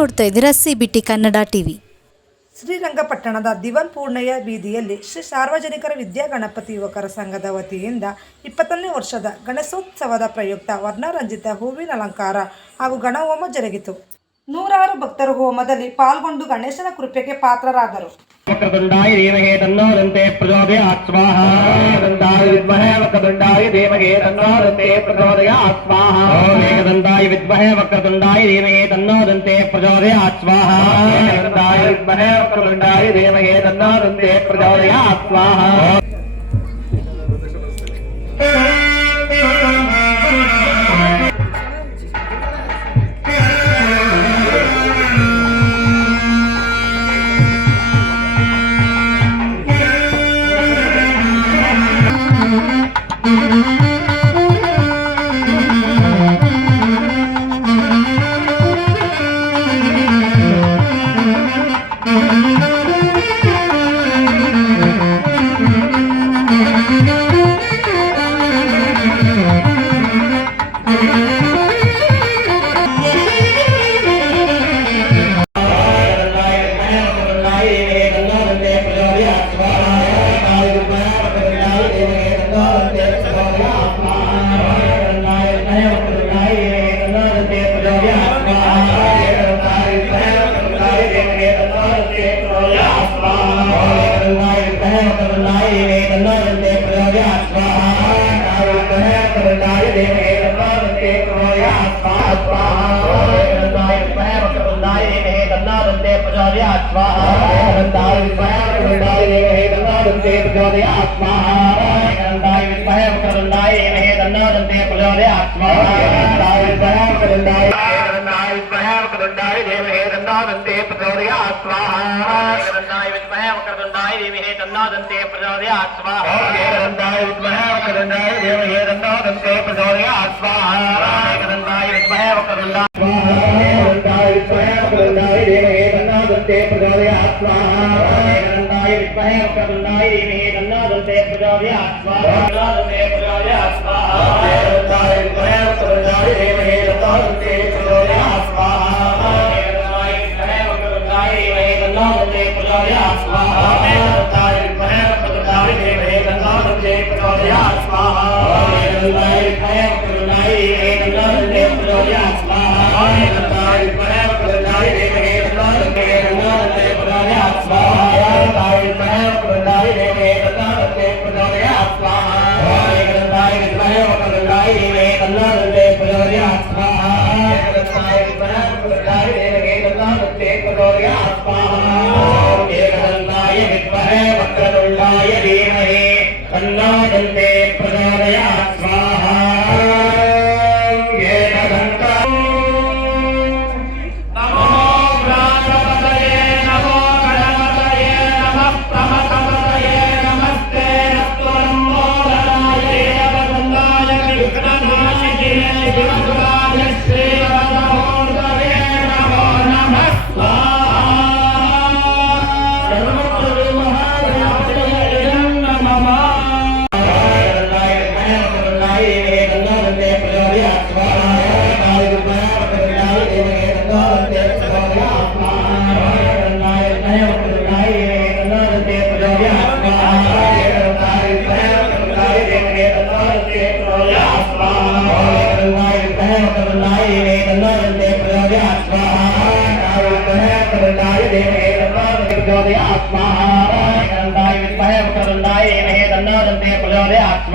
ನೋಡ್ತಾ ಇದ್ದೀರಾ C Kannada TV ಶ್ರೀರಂಗಪಟ್ಟಣದ ದಿವನ್ ಪೂರ್ಣಯ್ಯ ಬೀದಿಯಲ್ಲಿ ಶ್ರೀ ಸಾರ್ವಜನಿಕರ ವಿದ್ಯಾಗಣಪತಿ ಯುವಕರ ಸಂಘದ ವತಿಯಿಂದ ಇಪ್ಪತ್ತನೇ ವರ್ಷದ ಗಣೇಶೋತ್ಸವದ ಪ್ರಯುಕ್ತ ವರ್ಣರಂಜಿತ ಹೂವಿನ ಅಲಂಕಾರ ಹಾಗೂ ಗಣಹೋಮ ಜರುಗಿತು. ನೂರಾರು ಭಕ್ತರು ಹೋಮದಲ್ಲಿ ಪಾಲ್ಗೊಂಡು ಗಣೇಶನ ಕೃಪೆಗೆ ಪಾತ್ರರಾದರು. వక్రతుండాయ ధీమహే తన్నో దంతే ప్రచోదయాత్ స్వాహ దంతాయ విద్మహే వక్రతుండాయ ధీమహే తన్నో దంతే ప్రచోదయాత్ స్వాహ ఏకదంతాయ విద్మహే వక్రతుండాయ ధీమహే తన్నో దంతే ప్రచోదయాత్ స్వాహ దంతాయ విద్మహే వక్రతుండాయ ధీమహే తన్నో దంతే ప్రచోదయాత్ స్వాహ మే కులోనే ఆత్మ. ందే ప్రచోదయా స్వాహాయ విద్మహే వక్రతుండాయ దేవహే తన్నాదంతే ప్రచోదయా స్వాహాయ విద్మహే వక్రతుండాయ దేవహే తన్నాదంతే ప్రచోదయా స్వాహాయ విద్మహే వక్రతుండాయ ప్రచోదయా స్వాహాయ విద్మహే వక్రతుండాయ దేవహే తన్నాదంతే ప్రచోదయా స్వాహాయ Amen. ஆத்மாய வித்மகே பத்திர ఆత్మ విద్మహే ముఖరుండాయ మే దన్నాదంతే ప్రచోదయాత్మ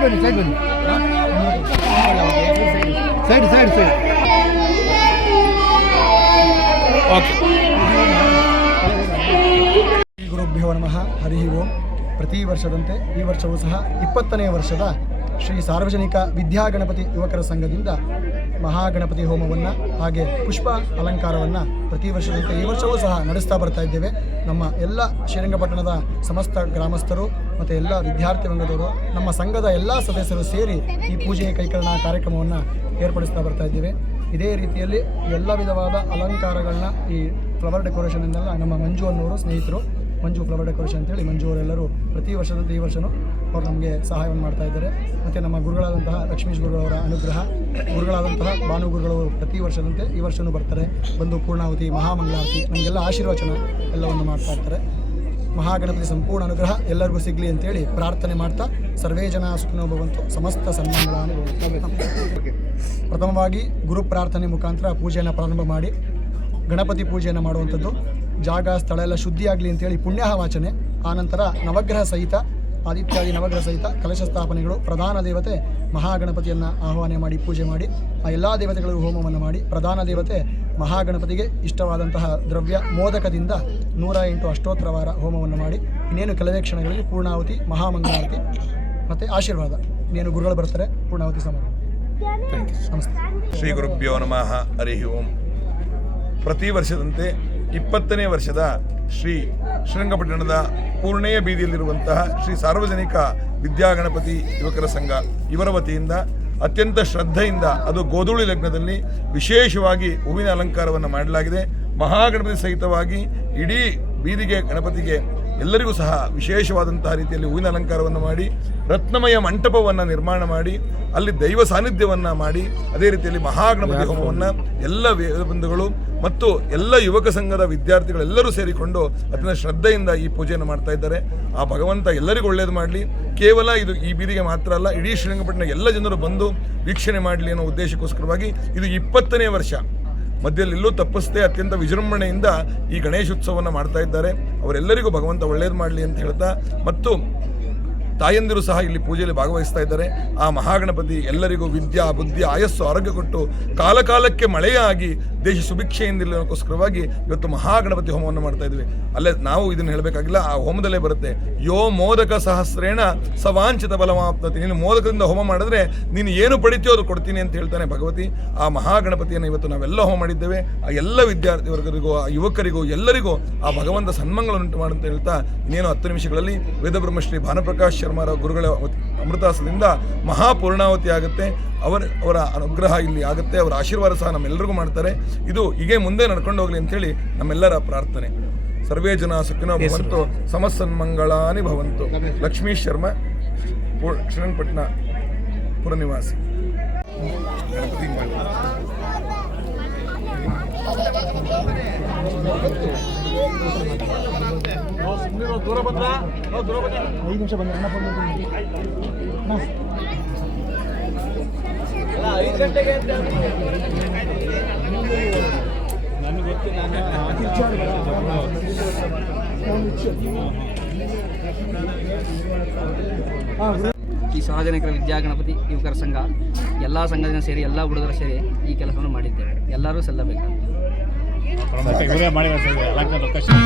ಸೈಡ್ ಬನ್ನಿ ಸೈಡ್ ಬನ್ನಿ. ಸೈಡ್ ಸೈಡ್ ಸೈಡ್ ಓಕೆ ಗುರುಭ್ಯೋ ನಮಃ. ಹರಿ ಓಂ. ಪ್ರತಿ ವರ್ಷದಂತೆ ಈ ವರ್ಷವೂ ಸಹ ಇಪ್ಪತ್ತನೇ ವರ್ಷದ ಶ್ರೀ ಸಾರ್ವಜನಿಕ ವಿದ್ಯಾಗಣಪತಿ ಯುವಕರ ಸಂಘದಿಂದ ಮಹಾಗಣಪತಿ ಹೋಮವನ್ನು ಹಾಗೆ ಪುಷ್ಪ ಅಲಂಕಾರವನ್ನು ಪ್ರತಿ ವರ್ಷದಂತೆ ಈ ವರ್ಷವೂ ಸಹ ನಡೆಸ್ತಾ ಬರ್ತಾ ಇದ್ದೇವೆ. ನಮ್ಮ ಎಲ್ಲ ಶ್ರೀರಂಗಪಟ್ಟಣದ ಸಮಸ್ತ ಗ್ರಾಮಸ್ಥರು ಮತ್ತು ಎಲ್ಲ ವಿದ್ಯಾರ್ಥಿ ವರ್ಗದವರು ನಮ್ಮ ಸಂಘದ ಎಲ್ಲ ಸದಸ್ಯರು ಸೇರಿ ಈ ಪೂಜೆಯ ಕೈಕರಣ ಕಾರ್ಯಕ್ರಮವನ್ನು ಏರ್ಪಡಿಸ್ತಾ ಬರ್ತಾ ಇದ್ದೇವೆ. ಇದೇ ರೀತಿಯಲ್ಲಿ ಎಲ್ಲ ವಿಧವಾದ ಅಲಂಕಾರಗಳನ್ನ ಈ ಫ್ಲವರ್ ಡೆಕೋರೇಷನ್ನೆಲ್ಲ ನಮ್ಮ ಮಂಜು ಅನ್ನೋರು, ಸ್ನೇಹಿತರು, ಮಂಜು ಫ್ಲವರ್ ಡೆಕೋರೇಷನ್ ಅಂತೇಳಿ ಮಂಜು ಅವರೆಲ್ಲರೂ ಪ್ರತಿ ವರ್ಷದಂತೆ ಈ ವರ್ಷವೂ ಅವರು ನಮಗೆ ಸಹಾಯವನ್ನು ಮಾಡ್ತಾ ಇದ್ದಾರೆ. ಮತ್ತು ನಮ್ಮ ಗುರುಗಳಾದಂತಹ ಲಕ್ಷ್ಮೀಶ್ ಗುರುಗಳವರ ಅನುಗ್ರಹ, ಗುರುಗಳಾದಂತಹ ಭಾನುಗುರುಗಳು ಪ್ರತಿ ವರ್ಷದಂತೆ ಈ ವರ್ಷವೂ ಬರ್ತಾರೆ. ಬಂದು ಪೂರ್ಣಾವತಿ ಮಹಾಮಂಗಳಾರತಿ, ನಮಗೆಲ್ಲ ಆಶೀರ್ವಚನ ಎಲ್ಲವನ್ನು ಮಾಡ್ತಾ ಇರ್ತಾರೆ. ಮಹಾಗಣಪತಿ ಸಂಪೂರ್ಣ ಅನುಗ್ರಹ ಎಲ್ಲರಿಗೂ ಸಿಗಲಿ ಅಂತೇಳಿ ಪ್ರಾರ್ಥನೆ ಮಾಡ್ತಾ ಸರ್ವೇ ಜನ ಸುಖನೋ ಭವಂತು ಸಮಸ್ತ ಸನ್ಮಾನಗಳನ್ನು ಪ್ರಥಮವಾಗಿ ಗುರು ಪ್ರಾರ್ಥನೆ ಮುಖಾಂತರ ಪೂಜೆಯನ್ನು ಪ್ರಾರಂಭ ಮಾಡಿ ಗಣಪತಿ ಪೂಜೆಯನ್ನು ಮಾಡುವಂಥದ್ದು. ಜಾಗ, ಸ್ಥಳ ಎಲ್ಲ ಶುದ್ಧಿಯಾಗಲಿ ಅಂತೇಳಿ ಪುಣ್ಯಾಹ ವಾಚನೆ ಆನಂತರ ನವಗ್ರಹ ಸಹಿತ ಆದಿತ್ಯಾದಿ ನವಗ್ರಹ ಸಹಿತ ಕಲಶ ಸ್ಥಾಪನೆಗಳು ಪ್ರಧಾನ ದೇವತೆ ಮಹಾಗಣಪತಿಯನ್ನು ಆಹ್ವಾನ ಮಾಡಿ ಪೂಜೆ ಮಾಡಿ ಆ ಎಲ್ಲ ದೇವತೆಗಳಿಗೂ ಹೋಮವನ್ನು ಮಾಡಿ ಪ್ರಧಾನ ದೇವತೆ ಮಹಾಗಣಪತಿಗೆ ಇಷ್ಟವಾದಂತಹ ದ್ರವ್ಯ ಮೋದಕದಿಂದ ನೂರ ಎಂಟು ಅಷ್ಟೋತ್ತರವಾರ ಹೋಮವನ್ನು ಮಾಡಿ ಇನ್ನೇನು ಕೆಲವೇ ಕ್ಷಣಗಳಲ್ಲಿ ಪೂರ್ಣಾವತಿ ಮಹಾಮಂಗಳಾರತಿ ಮತ್ತು ಆಶೀರ್ವಾದ. ಇನ್ನೇನು ಗುರುಗಳು ಬರ್ತಾರೆ ಪೂರ್ಣಾವತಿ ಸಮಾರಂಭ. ನಮಸ್ತೆ. ಶ್ರೀ ಗುರುಭ್ಯೋ ನಮಃ. ಹರಿ ಓಂ. ಪ್ರತಿ ವರ್ಷದಂತೆ ಇಪ್ಪತ್ತನೇ ವರ್ಷದ ಶ್ರೀ ಶ್ರೀರಂಗಪಟ್ಟಣದ ಪೂರ್ಣೆಯ ಬೀದಿಯಲ್ಲಿರುವಂತಹ ಶ್ರೀ ಸಾರ್ವಜನಿಕ ವಿದ್ಯಾಗಣಪತಿ ಯುವಕರ ಸಂಘ. ಇವರ ವತಿಯಿಂದ, ಅತ್ಯಂತ ಶ್ರದ್ಧೆಯಿಂದ ಅದು ಗೋಧೂಳಿ ಲಗ್ನದಲ್ಲಿ ವಿಶೇಷವಾಗಿ ಹೂವಿನ ಅಲಂಕಾರವನ್ನು ಮಾಡಲಾಗಿದೆ. ಮಹಾಗಣಪತಿ ಸಹಿತವಾಗಿ ಇಡೀ ಬೀದಿಗೆ ಗಣಪತಿಗೆ ಎಲ್ಲರಿಗೂ ಸಹ ವಿಶೇಷವಾದಂತಹ ರೀತಿಯಲ್ಲಿ ಹೂವಿನ ಅಲಂಕಾರವನ್ನು ಮಾಡಿ ರತ್ನಮಯ ಮಂಟಪವನ್ನು ನಿರ್ಮಾಣ ಮಾಡಿ ಅಲ್ಲಿ ದೈವ ಸಾನ್ನಿಧ್ಯವನ್ನು ಮಾಡಿ ಅದೇ ರೀತಿಯಲ್ಲಿ ಮಹಾಗಣಪತಿ ಹೋಮವನ್ನು ಎಲ್ಲ ಬಂಧುಗಳು ಮತ್ತು ಎಲ್ಲ ಯುವಕ ಸಂಘದ ವಿದ್ಯಾರ್ಥಿಗಳೆಲ್ಲರೂ ಸೇರಿಕೊಂಡು ಅತ್ಯಂತ ಶ್ರದ್ಧೆಯಿಂದ ಈ ಪೂಜೆಯನ್ನು ಮಾಡ್ತಾ ಇದ್ದಾರೆ. ಆ ಭಗವಂತ ಎಲ್ಲರಿಗೂ ಒಳ್ಳೆಯದು ಮಾಡಲಿ. ಕೇವಲ ಇದು ಈ ಬೀದಿಗೆ ಮಾತ್ರ ಅಲ್ಲ ಇಡೀ ಶ್ರೀರಂಗಪಟ್ಟಣ ಎಲ್ಲ ಜನರು ಬಂದು ವೀಕ್ಷಣೆ ಮಾಡಲಿ ಅನ್ನೋ ಉದ್ದೇಶಕ್ಕೋಸ್ಕರವಾಗಿ ಇದು ಇಪ್ಪತ್ತನೇ ವರ್ಷ. ಮಧ್ಯದಲ್ಲಿ ಎಲ್ಲೂ ತಪ್ಪಿಸದೆ ಅತ್ಯಂತ ವಿಜೃಂಭಣೆಯಿಂದ ಈ ಗಣೇಶೋತ್ಸವವನ್ನು ಮಾಡ್ತಾ ಇದ್ದಾರೆ. ಅವರೆಲ್ಲರಿಗೂ ಭಗವಂತ ಒಳ್ಳೇದು ಮಾಡಲಿ ಅಂತ ಹೇಳ್ತಾ, ಮತ್ತು ತಾಯಂದಿರು ಸಹ ಇಲ್ಲಿ ಪೂಜೆಯಲ್ಲಿ ಭಾಗವಹಿಸ್ತಾ ಇದ್ದಾರೆ. ಆ ಮಹಾಗಣಪತಿ ಎಲ್ಲರಿಗೂ ವಿದ್ಯಾ, ಬುದ್ಧಿ, ಆಯಸ್ಸು, ಆರೋಗ್ಯ ಕೊಟ್ಟು ಕಾಲಕಾಲಕ್ಕೆ ಮಳೆಯಾಗಿ ದೇಶ ಸುಭಿಕ್ಷೆಯಿಂದಿರಲಿಕ್ಕೋಸ್ಕರವಾಗಿ ಇವತ್ತು ಮಹಾಗಣಪತಿ ಹೋಮವನ್ನು ಮಾಡ್ತಾ ಇದ್ವಿ. ಅಲ್ಲೇ ನಾವು ಇದನ್ನು ಹೇಳಬೇಕಾಗಿಲ್ಲ, ಆ ಹೋಮದಲ್ಲೇ ಬರುತ್ತೆ. ಯೋ ಮೋದಕ ಸಹಸ್ರೇಣ ಸವಾಂಚಿತ ಬಲಮಾಪ್ತತಿ ನೀನು ಮೋದಕದಿಂದ ಹೋಮ ಮಾಡಿದ್ರೆ ನೀನು ಏನು ಪಡಿತೀಯೋ ಅದು ಕೊಡ್ತೀನಿ ಅಂತ ಹೇಳ್ತಾನೆ ಭಗವತಿ. ಆ ಮಹಾಗಣಪತಿಯನ್ನು ಇವತ್ತು ನಾವೆಲ್ಲ ಹೋಮ ಮಾಡಿದ್ದೇವೆ. ಆ ಎಲ್ಲ ವಿದ್ಯಾರ್ಥಿ ವರ್ಗರಿಗೂ ಆ ಯುವಕರಿಗೂ, ಎಲ್ಲರಿಗೂ ಆ ಭಗವಂತ ಸನ್ಮಂಗಳನ್ನುಂಟು ಮಾಡಂತ ಹೇಳ್ತಾ ಇನ್ನೇನು ಹತ್ತು ನಿಮಿಷಗಳಲ್ಲಿ ವೇದಬ್ರಹ್ಮಶ್ರೀ ಭಾನುಪ್ರಕಾಶ್ ಶರ್ಮಾರ ಗುರುಗಳ ಅಮೃತಾಸದಿಂದ ಮಹಾಪೂರ್ಣಾವತಿ ಆಗುತ್ತೆ. ಅವರ ಅವರ ಅನುಗ್ರಹ ಇಲ್ಲಿ ಆಗುತ್ತೆ. ಅವರ ಆಶೀರ್ವಾದ ಸಹ ನಮ್ಮೆಲ್ಲರಿಗೂ ಮಾಡ್ತಾರೆ. ಇದು ಹೀಗೆ ಮುಂದೆ ನಡ್ಕೊಂಡು ಹೋಗಲಿ ಅಂತೇಳಿ ನಮ್ಮೆಲ್ಲರ ಪ್ರಾರ್ಥನೆ. ಸರ್ವೇ ಜನ ಸುಖಿನೋ ಭವಂತು. ಸಮಸ್ಸನ್ಮಂಗಳಾನಿ ಭವಂತು. ಲಕ್ಷ್ಮೀ ಶರ್ಮ ಪೂ- ಶ್ರೀರಂಗಪಟ್ಟಣ ಪುರನಿವಾಸಿ. ಈ ಸಾರ್ವಜನಿಕರ ವಿದ್ಯಾಗಣಪತಿ ಯುವಕರ ಸಂಘ, ಎಲ್ಲ ಸಂಘದಿಂದ ಸೇರಿ, ಎಲ್ಲ ಹುಡುಗರು ಸೇರಿ ಈ ಕೆಲಸವನ್ನು ಮಾಡಿದ್ದೇವೆ. ಎಲ್ಲರೂ ಸಲ್ಲಬೇಕು. ಇವರೇ ಮಾಡಿರೋ ಸರ್ ಅಲಂಕಾರ ಲೊಕೇಶನ್